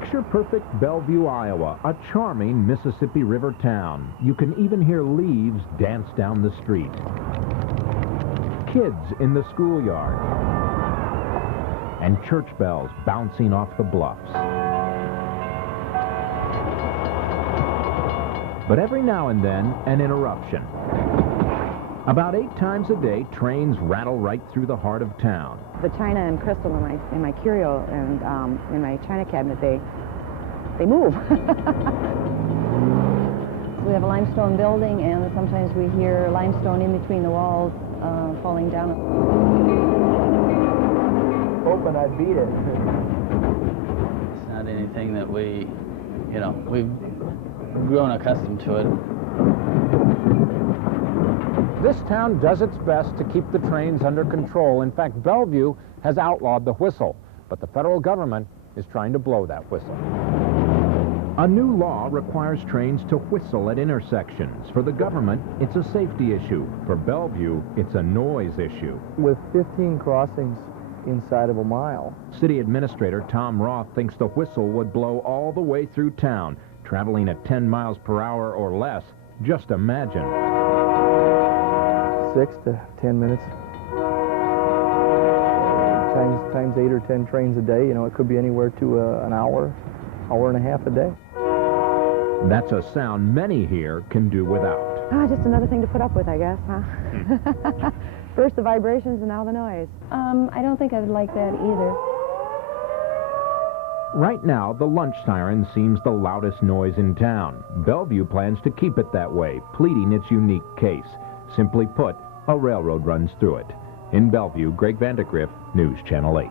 Picture-perfect Bellevue, Iowa, a charming Mississippi River town. You can even hear leaves dance down the street. Kids in the schoolyard. And church bells bouncing off the bluffs. But every now and then, an interruption. About 8 times a day, trains rattle right through the heart of town. The china and crystal in my curio and in my china cabinet, they move. We have a limestone building, and sometimes we hear limestone in between the walls falling down. Hoping I'd beat it. It's not anything that we've grown accustomed to it. This town does its best to keep the trains under control. In fact, Bellevue has outlawed the whistle, but the federal government is trying to blow that whistle. A new law requires trains to whistle at intersections. For the government, it's a safety issue. For Bellevue, it's a noise issue. With 15 crossings inside of a mile. City Administrator Tom Roth thinks the whistle would blow all the way through town, traveling at 10 miles per hour or less. Just imagine. 6 to 10 minutes. Times 8 or 10 trains a day. You know, it could be anywhere to an hour and a half a day. That's a sound many here can do without. Just another thing to put up with, I guess, huh? First the vibrations and now the noise. I don't think I would like that either. Right now, the lunch siren seems the loudest noise in town. Bellevue plans to keep it that way, pleading its unique case. Simply put, a railroad runs through it. In Bellevue, Greg Vandergriff, News Channel 8.